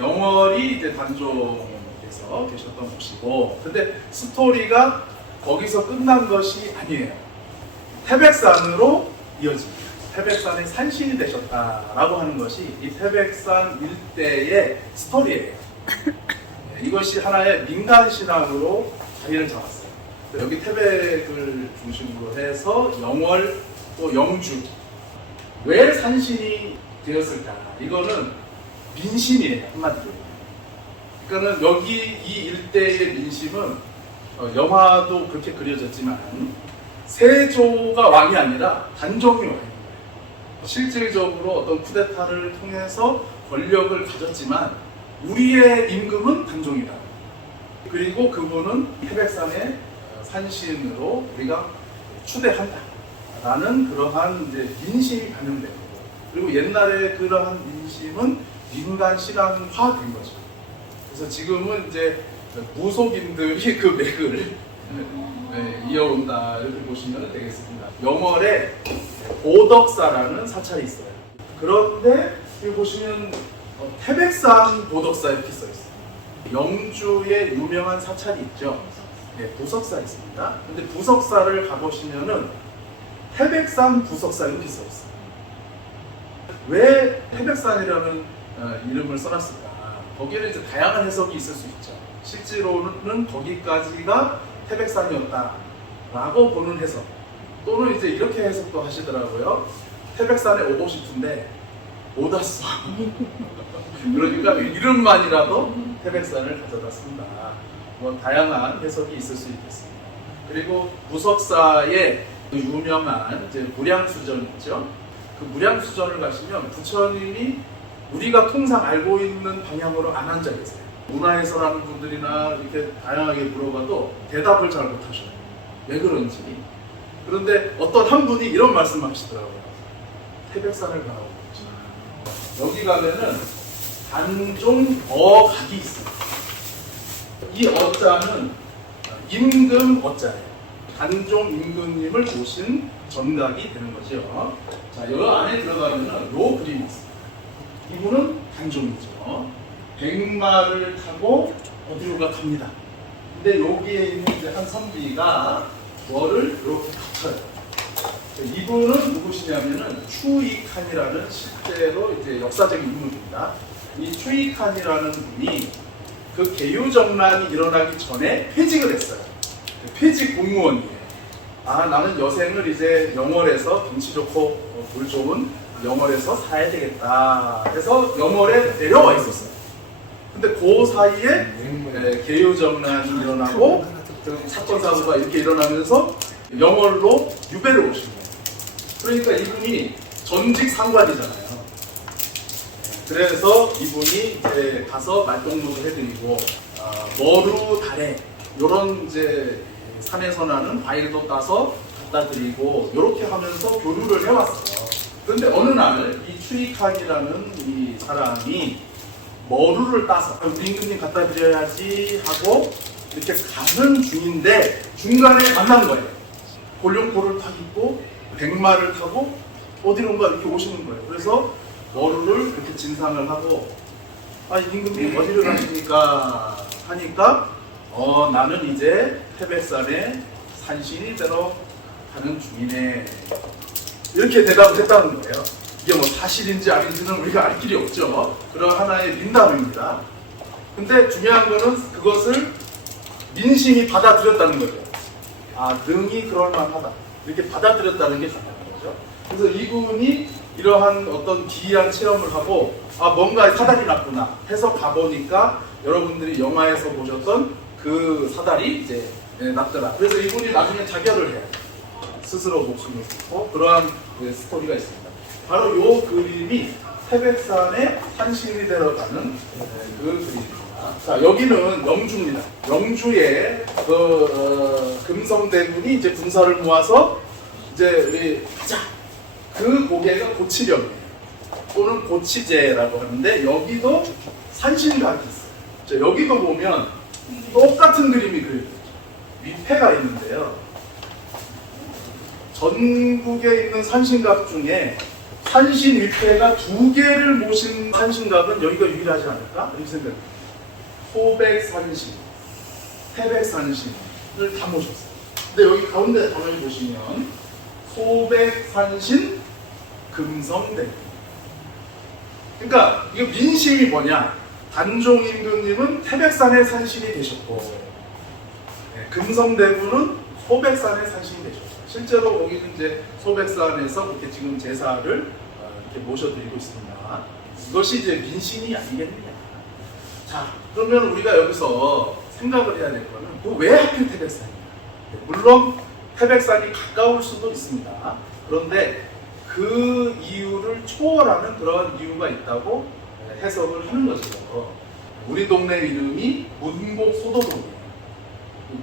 영월이 이제 단종에서 계셨던 곳이고, 근데 스토리가 거기서 끝난 것이 아니에요. 태백산으로 이어집니다. 태백산의 산신이 되셨다라고 하는 것이 이 태백산 일대의 스토리예요. 이것이 하나의 민간 신앙으로 자리를 잡았어요. 여기 태백을 중심으로 해서 영월 또 영주, 왜 산신이 되었을까? 이거는 민심이에요, 한마디로. 그러니까는 여기 이 일대의 민심은 영화도 그렇게 그려졌지만 세조가 왕이 아니라 단종이 왕인 거예요. 실질적으로 어떤 쿠데타를 통해서 권력을 가졌지만 우리의 임금은 단종이다. 그리고 그분은 태백산의 산신으로 우리가 추대한다 라는 그러한 이제 민심이 반영되고, 그리고 옛날에 그러한 민심은 민간 신앙화된 거죠. 그래서 지금은 이제 무속인들이 그 맥을 이어온다 이렇게 보시면 되겠습니다. 영월에 보덕사라는 사찰이 있어요. 그런데 여기 보시면 태백산 보덕사 이렇게 써 있어요. 영주에 유명한 사찰이 있죠. 네, 부석사 있습니다. 근데 부석사를 가보시면은 태백산 부석사 이렇게 써 있어요. 왜 태백산이라는 이름을 써놨을까? 거기에는 이제 다양한 해석이 있을 수 있죠. 실제로는 거기까지가 태백산이었다라고 보는 해석, 또는 이제 이렇게 해석도 하시더라고요. 태백산에 오고 싶은데 못 왔어. 그러니까 이름만이라도 태백산을 가져다 쓴다. 뭐 다양한 해석이 있을 수 있겠습니다. 그리고 부석사에 유명한 이제 무량수전 있죠. 그 무량수전을 가시면 부처님이 우리가 통상 알고 있는 방향으로 안 앉아 계세요. 문화해설하는 분들이나 이렇게 다양하게 물어봐도 대답을 잘 못하셔요. 왜 그런지. 그런데 어떤 한 분이 이런 말씀을 하시더라고요. 태백산을 바라보고 있죠. 여기 가면은 단종 어각이 있어요. 이 어자는 임금 어자예요. 단종 임금님을 모신 전각이 되는 거죠. 자, 여기 안에 들어가면은 요 그림이 있어요. 이분은 단종이죠. 백마를 타고 어디로가 갑니다. 근데 여기에 있는 이제 한 선비가 뭐를 이렇게 갖춰요. 이분은 누구시냐면은 추익한이라는 실제로 이제 역사적인 인물입니다. 이 추익한이라는 분이 그 개유정난이 일어나기 전에 퇴직을 했어요. 퇴직 공무원이에요. 아, 나는 여생을 이제 영월에서 경치 좋고 물 좋은 영월에서 살아야 되겠다 해서 영월에 내려와 있었어요. 근데 그 사이에 개유정난이 일어나고 사건 사고가 이렇게 일어나면서 영월로 유배를 오신 거예요. 그러니까 이분이 전직 상관이잖아요. 그래서 이분이 이제 가서 말동무도 해드리고 머루 달에 이런 이제 산에서 나는 과일도 따서 갖다 드리고 이렇게 하면서 교류를 해왔어요. 그런데 어느 날 이 추익한이라는 이 사람이 머루를 따서 우리 임금님 갖다 드려야지 하고 이렇게 가는 중인데 중간에 만난 거예요. 골룡포를 탁 입고 백마를 타고 어디론가 이렇게 오시는 거예요. 그래서 머루를 그렇게 진상을 하고 임금님 어디로 가십니까? 하니까 나는 이제 태백산에 산신이 되러 가는 중이네. 이렇게 대답을 했다는 거예요. 이게 뭐 사실인지 아닌지는 우리가 알 길이 없죠. 그런 하나의 민담입니다. 근데 중요한 거는 그것을 민심이 받아들였다는 거죠. 능히 그럴만하다. 이렇게 받아들였다는 게 중요한 거죠. 그래서 이분이 이러한 어떤 기이한 체험을 하고 뭔가 사달이 났구나 해서 가보니까 여러분들이 영화에서 보셨던 그 사달이 이제 났더라. 그래서 이분이 나중에 자결을 해요. 스스로 목숨을 끊고 그러한 스토리가 있습니다. 바로 이 그림이 태백산에 산신이 되어가는 그 그림입니다. 자, 여기는 영주입니다. 영주에 금성대군이 이제 군사를 모아서 이제 우리 가자. 그 고개가 고치령이에요. 또는 고치제라고 하는데 여기도 산신각이 있어요. 여기도 보면 똑같은 그림이 그려져요. 위패가 있는데요. 전국에 있는 산신각 중에 산신 일패가 2개를 모신 산신각은 여기가 유일하지 않을까? 이렇게 생각해요. 소백산신, 태백산신을 다 모셨어요. 근데 여기 가운데 가만히 보시면 소백산신, 금성대군. 그러니까 이거 민심이 뭐냐? 단종 임금님은 태백산의 산신이 되셨고, 금성대군은 소백산의 산신이 되셨어요. 실제로 거기는 이제 소백산에서 그렇게 지금 제사를 이렇게 모셔드리고 있습니다. 이것이 이제 민심이 아니겠느냐. 자, 그러면 우리가 여기서 생각을 해야 될 거는 왜 하필 태백산이냐. 물론 태백산이 가까울 수도 있습니다. 그런데 그 이유를 초월하는 그런 이유가 있다고 해석을 하는 것이죠. 우리 동네 이름이 문곡 소도동이에요.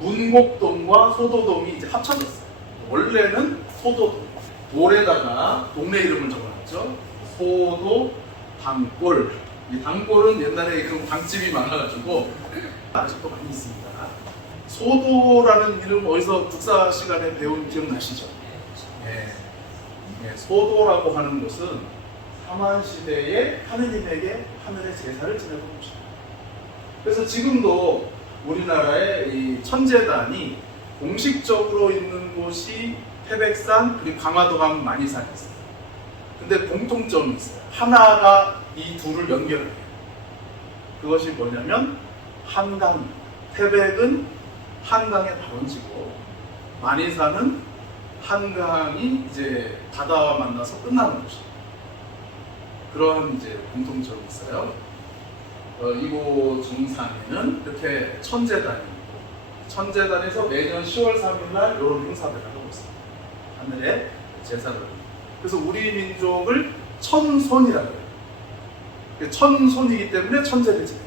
문곡동과 소도동이 이제 합쳐졌어요. 원래는 소도동, 돌에다가 동네 이름을 적어놨죠. 소도 당골. 이 당골은 옛날에 그 당집이 많아가지고 아직도 많이 있습니다. 소도라는 이름 어디서 국사 시간에 배운 기억나시죠? 소도라고 하는 것은 삼한시대에 하느님에게 하늘의 제사를 지내고 있습니다. 그래서 지금도 우리나라의 이 천재단이 공식적으로 있는 곳이 태백산 그리고 강화도감 만이산이 있어요. 근데 공통점이 있어요. 하나가 이 둘을 연결해요. 그것이 뭐냐면 한강. 태백은 한강의 발원지고 만이산은 한강이 이제 바다와 만나서 끝나는 곳이에요. 그런 이제 공통점이 있어요. 이곳 정상에는 이렇게 천재단이 있고, 천재단에서 매년 10월 3일날 이런 행사들을 하고 있습니다. 하늘에 제사를. 그래서 우리 민족을 천손이라고 해요. 천손이기 때문에 천재를 지내요.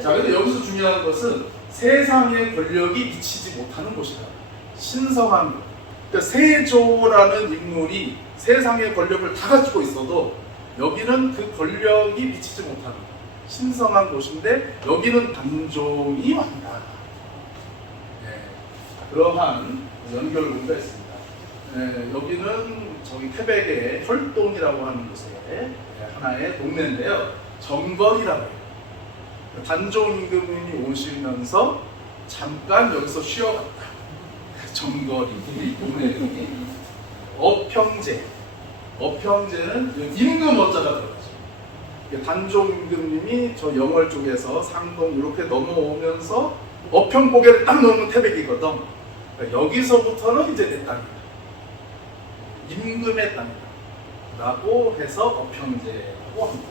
자, 근데 여기서 중요한 것은 세상의 권력이 미치지 못하는 곳이다. 신성한 것. 그러니까 세조라는 인물이 세상의 권력을 다 가지고 있어도 여기는 그 권력이 미치지 못하는 신성한 곳인데 여기는 단종이 왔다. 그러한 연결고리가 있습니다. 여기는 저기 태백의 혈동이라고 하는 곳에 하나의 동네인데요. 정거리라고 해요. 단종 임금님이 오시면서 잠깐 여기서 쉬어갔다. 정거리, 동네. 어평제는 임금 어자가 들어가죠. 단종 임금님이 저 영월 쪽에서 상동 이렇게 넘어오면서 어평고개를 딱 넘으면 태백이거든. 그러니까 여기서부터는 이제 내 땅이다. 임금의 땅이다. 라고 해서 어평제라고 합니다.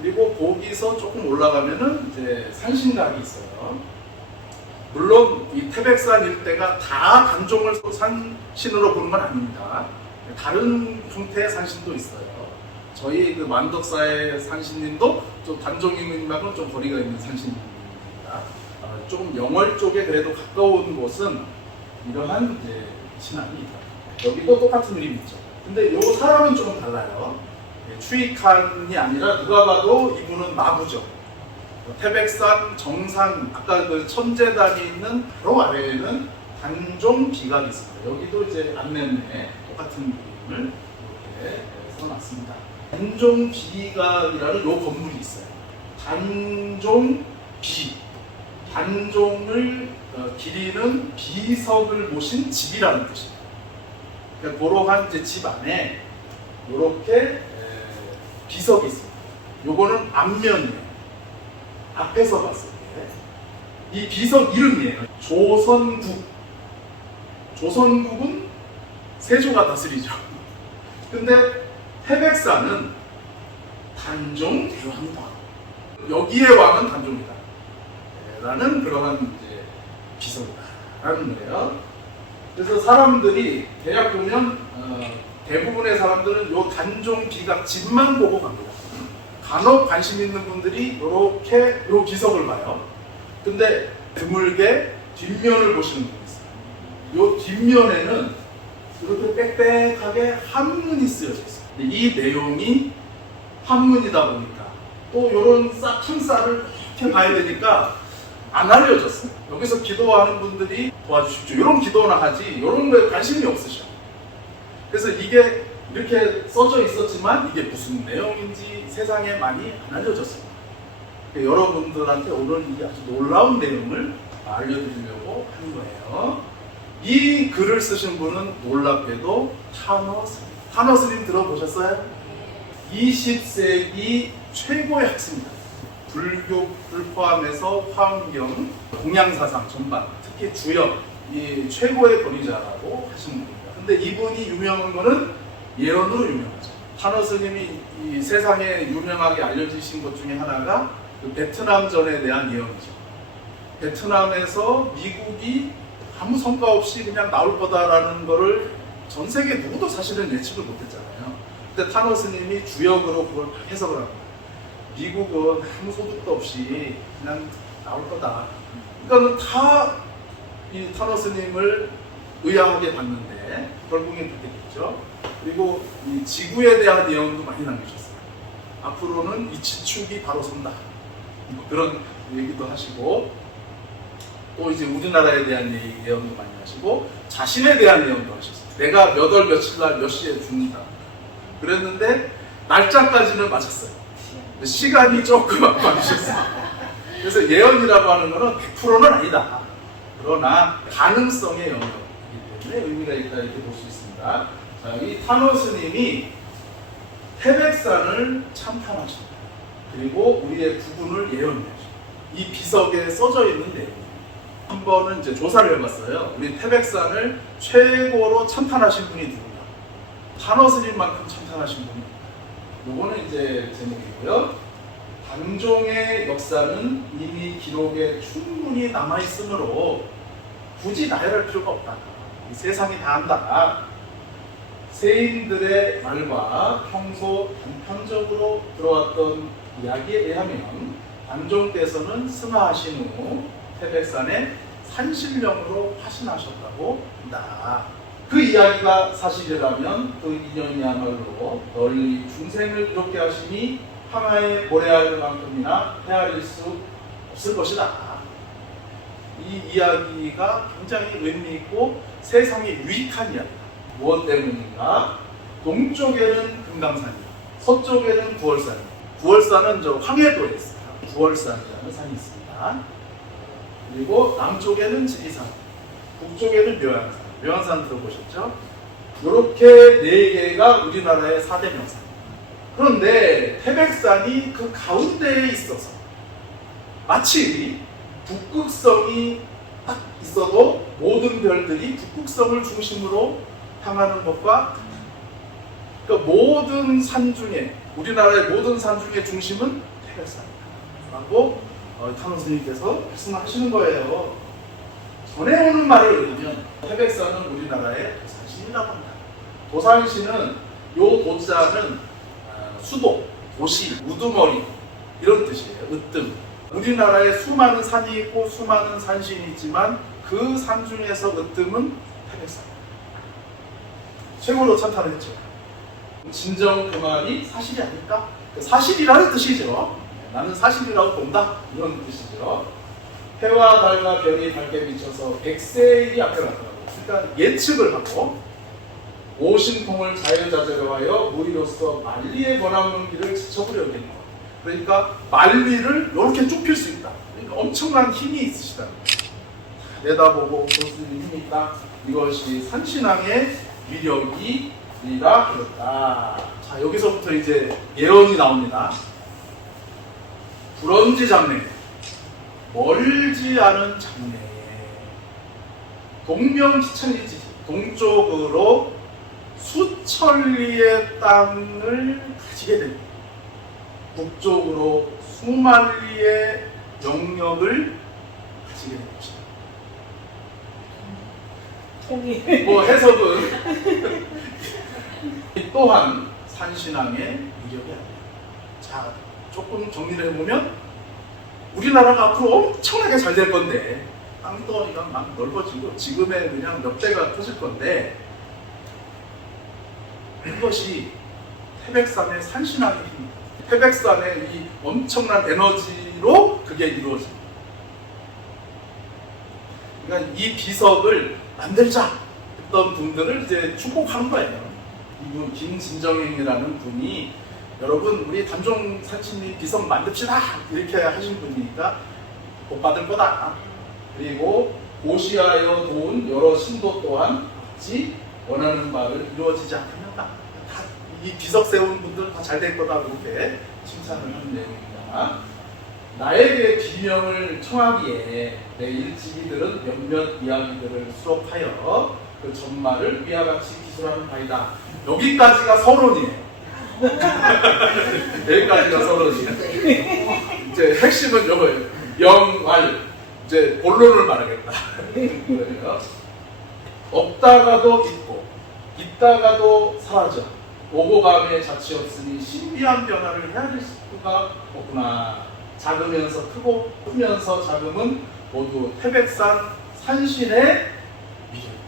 그리고 거기서 조금 올라가면은 이제 산신각이 있어요. 물론 이 태백산 일대가 다 단종을 산신으로 보는 건 아닙니다. 다른 형태의 산신도 있어요. 저희 그 만덕사의 산신님도 좀 단종 임금님하고는 좀 거리가 있는 산신입니다. 조금 영월 쪽에 그래도 가까운 곳은 이러한 이제 신앙이 있다. 여기도 똑같은 그림이 있죠. 근데 이 사람은 조금 달라요. 추익한이 아니라 누가 봐도 이분은 마부죠. 태백산 정상, 아까 그 천재단이 있는 바로 아래에는 단종 비각이 있습니다. 여기도 이제 안내문에 똑같은 그림을 이렇게 써놨습니다. 단종 비각이라는 요 건물이 있어요. 단종 비. 단종을 기리는 비석을 모신 집이라는 뜻입니다. 그러니까 그러한 이제 집 안에 이렇게 비석이 있습니다. 요거는 앞면이에요. 앞에서 봤을 때 이 비석 이름이에요. 조선국. 조선국은 세조가 다스리죠. 근데 태백산은 단종 대왕당. 여기에 왕은 단종이다. 라는 그러한 이제 비석이다라는 거예요. 그래서 사람들이 대략 보면 대부분의 사람들은 요 단종 비각 집만 보고 갑니다. 간혹 관심 있는 분들이 이렇게 요 비석을 봐요. 근데 드물게 뒷면을 보시는 분이 있어요. 요 뒷면에는 이렇게 빽빽하게 한문이 쓰여져 있어요. 이 내용이 한문이다 보니까 또 이런 큰 쌀을 이렇게 봐야 되니까 안 알려졌어요. 여기서 기도하는 분들이 도와주십시오. 이런 기도나 하지 이런 거에 관심이 없으셔. 그래서 이게 이렇게 써져 있었지만 이게 무슨 내용인지 세상에 많이 안 알려졌습니다. 여러분들한테 오늘 이게 아주 놀라운 내용을 알려드리려고 하는 거예요. 이 글을 쓰신 분은 놀랍게도 타너 스님. 타너 스님 들어보셨어요? 20세기 최고의 학습니다. 불교를 포함해서 화엄경, 동양사상 전반, 특히 주역, 이 최고의 권위자라고 하시는 분입니다. 근데 이분이 유명한 거는 예언으로 유명하죠. 타너 스님이 이 세상에 유명하게 알려지신 것 중에 하나가 그 베트남전에 대한 예언이죠. 베트남에서 미국이 아무 성과 없이 그냥 나올 거다라는 거를 전 세계 누구도 사실은 예측을 못했잖아요. 근데 타너 스님이 주역으로 그걸 해석을 합니다. 미국은 아무 소득도 없이 그냥 나올 거다. 그러니까 다 이 타너 스님을 의아하게 봤는데 결국엔 그렇게 됐죠. 그리고 이 지구에 대한 예언도 많이 남기셨어요. 앞으로는 이 지축이 바로 선다. 뭐 그런 얘기도 하시고, 또 이제 우리나라에 대한 예언도 많이 하시고, 자신에 대한 예언도 하셨어요. 내가 몇 월 며칠 날 몇 시에 죽는다. 그랬는데 날짜까지는 맞았어요. 시간이 조금 안 맞으셨어요. 그래서 예언이라고 하는 거는 100%는 아니다. 그러나 가능성의 영역이기 때문에 의미가 있다 이렇게 볼 수 있습니다. 자, 이 타너 스님이 태백산을 참탐하십니다. 그리고 우리의 구분을 예언하십니다. 이 비석에 써져 있는 내용이에요. 한 번은 이제 조사를 해봤어요. 우리 태백산을 최고로 참탐하신 분이 누군가? 타너 스님만큼 참탐하신 분이. 요거는 이제 제목이고요. 단종의 역사는 이미 기록에 충분히 남아있으므로 굳이 나열할 필요가 없다. 이 세상이 다 안다. 세인들의 말과 평소 단편적으로 들어왔던 이야기에 의하면 단종 때서는 승하하신 후 태백산에 산신령으로 화신하셨다고 한다. 그 이야기가 사실이라면 그 인연이야말로 널리 중생을 이롭게 하시니 항아의 모래알만큼이나 헤아릴 수 없을 것이다. 이 이야기가 굉장히 의미있고 세상에 유익한 이야기다. 무엇 때문인가? 동쪽에는 금강산이고 서쪽에는 구월산이고, 구월산은 저 황해도에 있어요. 구월산이라는 산이 있습니다. 그리고 남쪽에는 지리산, 북쪽에는 묘양산. 묘양산 들어보셨죠? 이렇게 네 개가 우리나라의 4대 명산. 그런데 태백산이 그 가운데에 있어서 마치 북극성이 딱 있어도 모든 별들이 북극성을 중심으로 향하는 것과, 그러니까 모든 산 중에, 우리나라의 모든 산 중에 중심은 태백산이다 라고 타너 스님께서 말씀하시는 거예요. 전해오는 말에 의하면 태백산은 우리나라의 도산신이라고 합니다. 도산신은 요 도자는 수도, 도시, 우두머리 이런 뜻이에요. 으뜸. 우리나라에 수많은 산이 있고 수많은 산신이 있지만 그 산 중에서 으뜸은 태백산. 최고로 찬탄을 했죠. 진정 그 말이 사실이 아닐까? 사실이라는 뜻이죠. 나는 사실이라고 본다. 이런 뜻이죠. 해와 달과 별이 밝게 비쳐서 백세일이 앞에 나타나고, 그러니까 예측을 하고 오신통을 자유자재로 하여 무리로서 만리의 권하는 길을 지켜보려고 했는 거예요. 그러니까 만리를 이렇게 좁힐 수 있다. 그러니까 엄청난 힘이 있으시다. 내다보고 볼 수 있는 힘이 있다. 이것이 산신앙의 위력이라 그렇다. 자, 여기서부터 이제 예언이 나옵니다. 불언지 장래, 멀지 않은 장래에 동명시천이지, 동쪽으로 수천리의 땅을 가지게 됩니다. 북쪽으로 수만리의 영역을 가지게 된 것이다. 뭐 해석은 또한 산신앙의 위력이 아니에요. 자, 조금 정리를 해보면 우리나라가 앞으로 엄청나게 잘 될 건데, 땅덩어리가 막 넓어지고 지금의 그냥 몇 배가 커질 건데, 이것이 태백산의 산신앙의 힘입니다. 태백산의 이 엄청난 에너지로 그게 이루어집니다. 그러니까 이 비석을 만들자 했던 분들을 이제 축복하는 거예요. 이분 김진정행이라는 분이 여러분 우리 단종 산신리 비석 만듭시다 이렇게 하신 분이니까 복 받을 거다. 그리고 오시하여 도운 여러 신도 또한 같이 원하는 바를 이루어지지 않겠는가. 이 비석 세운 분들 다 잘 될 거다 이렇게 칭찬을 하는 내용입니다. 나에게 비명을 청하기에 내 일지기들은 몇몇 이야기들을 수록하여 그 전말을 위와 같이 기술하는 바이다. 여기까지가 서론이에요. 여기까지가 서론이에요. 이제 핵심은 이거예요. 영활. 이제 본론을 말하겠다. 그래요. 없다가도 있고, 있다가도 사라져. 오고 감의 자취 없으니 신비한 변화를 헤아릴 수가 없구나. 작으면서 크고 크면서 작음은 모두 태백산 산신의 미래입니다.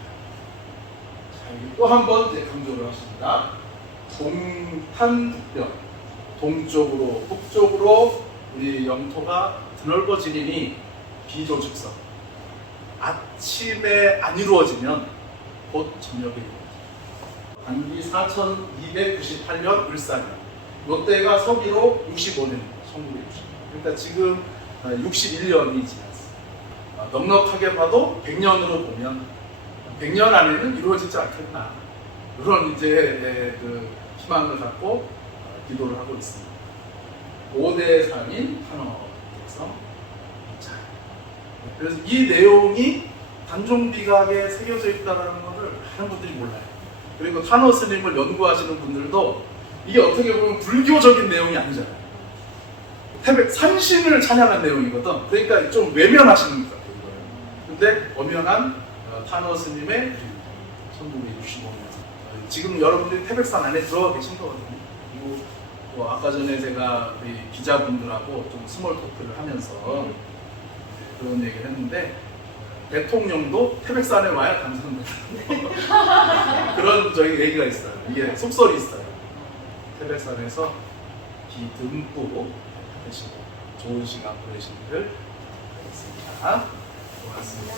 또 한 번 강조를 하십니다. 동탄북변, 동쪽으로 북쪽으로 우리 영토가 드넓어지니 비조직선. 아침에 안 이루어지면 곧 저녁에 이루어집니다. 단기 4298년 을사년. 이때가 서기로 65년입니다. 1960년. 그러니까 지금 61년이 지났어요. 넉넉하게 봐도 100년으로 보면 100년 안에는 이루어지지 않겠나. 그런 이제 그 희망을 갖고 기도를 하고 있습니다. 5대 산인 탄어에서 그래서 이 내용이 단종비각에 새겨져 있다는 것을 많은 분들이 몰라요. 그리고 탄어 스님을 연구하시는 분들도 이게 어떻게 보면 불교적인 내용이 아니잖아요. 태백 산신을 찬양한 내용이거든. 그러니까 좀 외면하시는 것 같아요. 근데 엄연한 탄어 스님의 1965년. 지금 여러분들이 태백산 안에 들어가 계신 거거든요. 그리고 뭐 아까 전에 제가 우리 기자분들하고 좀 스몰 토크를 하면서 그런 얘기를 했는데 대통령도 태백산에 와야 감사합니다. 그런 저희 얘기가 있어요. 이게 속설이 있어요. 태백산에서 비 듬뿍 하시고 좋은 시간 보내시기를 바라겠습니다. 고맙습니다.